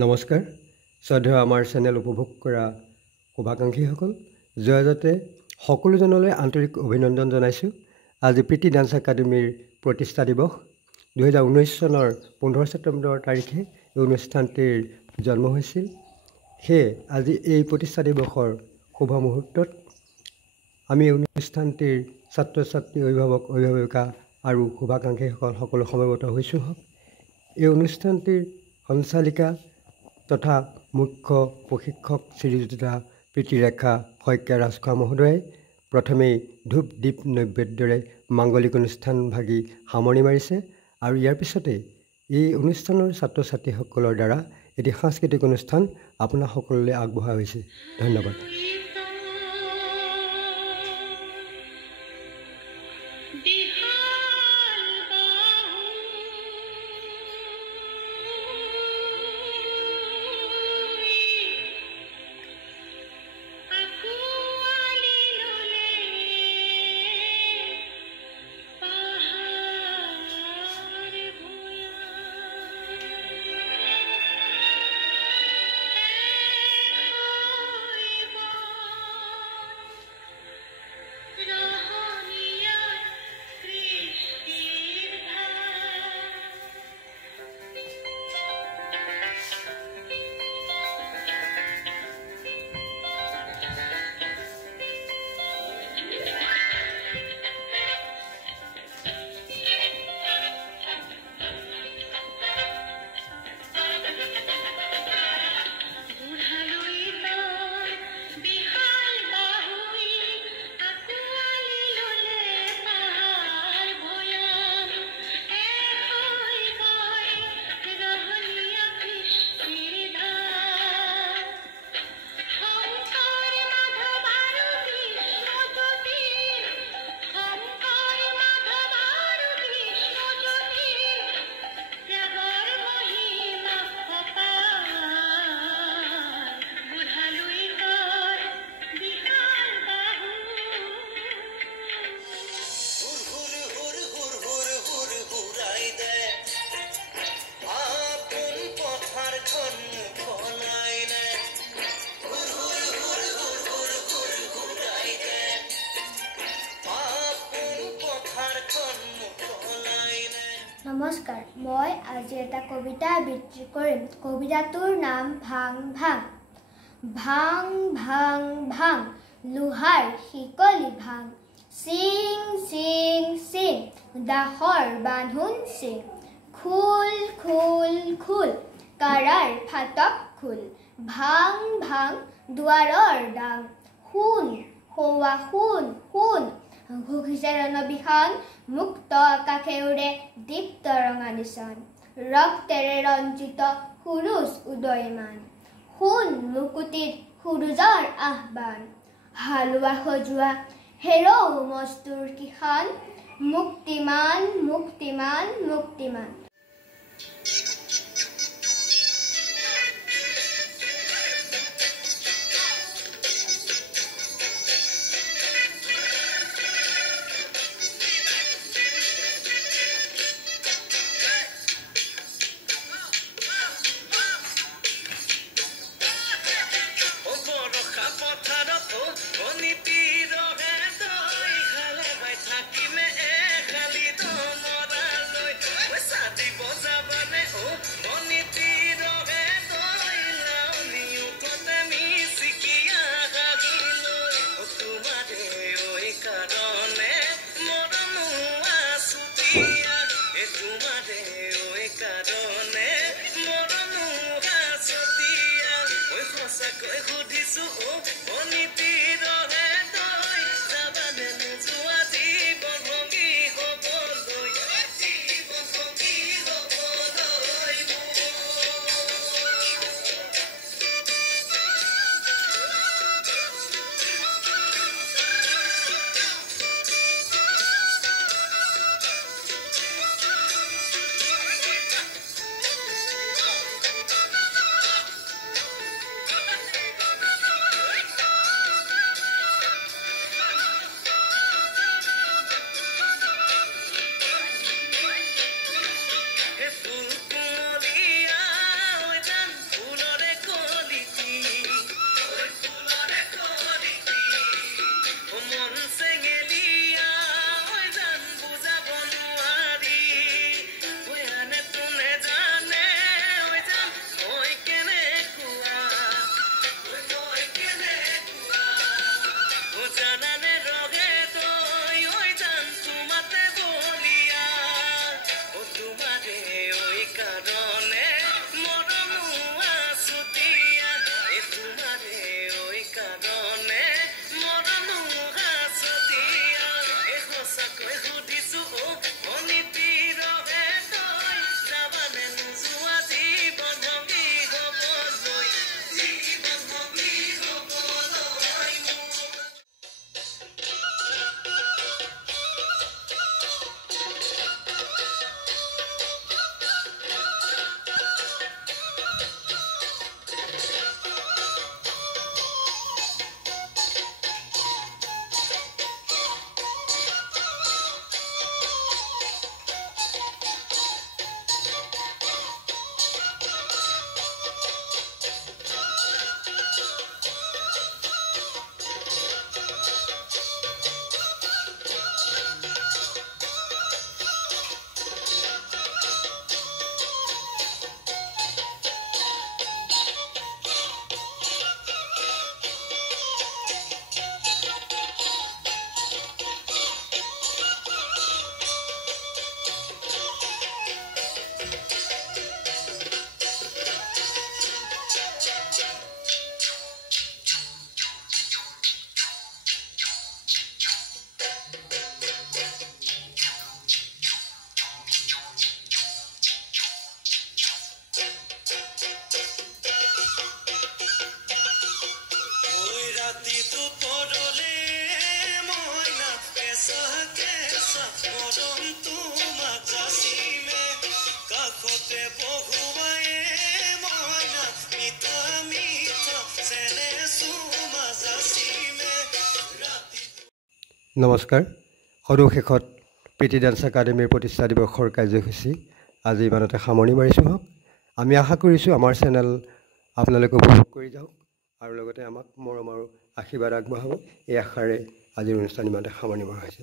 নমস্কাৰ শ্ৰদ্ধেয় আমাৰ চেনেল উপভোগ কৰা শুভাকাংক্ষীসকল জয়জতে সকলোজনলৈ আন্তৰিক অভিনন্দন জনাইছোঁ। আজি প্ৰীতি ডান্স একাডেমীৰ প্ৰতিষ্ঠা দিৱস 2019 চনৰ 15 ছেপ্টেম্বৰ তাৰিখে এই অনুষ্ঠানটিৰ জন্ম হৈছিল। সেয়ে আজি এই প্ৰতিষ্ঠা দিৱসৰ শুভ মুহূৰ্তত আমি অনুষ্ঠানটিৰ ছাত্ৰ ছাত্ৰী অভিভাৱক অভিভাৱিকা আৰু শুভাকাংক্ষীসকল সকলো সমবেত হৈছোঁ। এই অনুষ্ঠানটিৰ সঞ্চালিকা তথা মুখ্য প্ৰশিক্ষক শ্ৰীযুতা প্ৰীতিৰেখা শইকীয়া ৰাজখোৱা মহোদয়ে প্ৰথমেই ধূপ দীপ নৈবেদ্যৰে মাংগলিক অনুষ্ঠানভাগী সামৰণি মাৰিছে আৰু ইয়াৰ পিছতে এই অনুষ্ঠানৰ ছাত্ৰ ছাত্ৰীসকলৰ দ্বাৰা এটি সাংস্কৃতিক অনুষ্ঠান আপোনাৰ সকলোলৈ আগবঢ়োৱা হৈছে। ধন্যবাদ। নমস্কাৰ, মই আজি এটা কবিতা আবৃত্তি কৰিম। কবিতাটোৰ নাম ভাং ভাং। ভাং ভাং ভাং লোহাৰ শিকলি ভাং, চিং চিং চিং দাহৰ বান্ধোন চিং, খোল খোল খোল কাৰাৰ ফাটক খোল, ভাং ভাং দুৱাৰৰ ডাং, শুন সৌৱা শুন শুন ঘুঘিছে ৰণবিহান, মুক্ত আকাশে উৰে দীপ্ত ৰঙা নিশান, ৰক্তেৰে ৰঞ্জিত সুৰুজ উদয়মান, শুন মুকুটিত সুৰুজৰ আহ্বান, হালোৱা সজোৱা হেৰৌ মস্তুৰ কিষান, মুক্তিমান মুক্তিমান মুক্তিমান। নমস্কাৰ। সদুশেষত প্ৰীতি ডান্স একাডেমীৰ প্ৰতিষ্ঠা দিৱসৰ কাৰ্যসূচী আজি ইমানতে সামৰণি মাৰিছোঁ হওক। আমি আশা কৰিছোঁ আমাৰ চেনেল আপোনালোকে উপভোগ কৰি যাওক আৰু লগতে আমাক মৰম আৰু আশীৰ্বাদ আগবঢ়াব। এই আশাৰে আজিৰ অনুষ্ঠান ইমানতে সামৰণি মৰা হৈছে।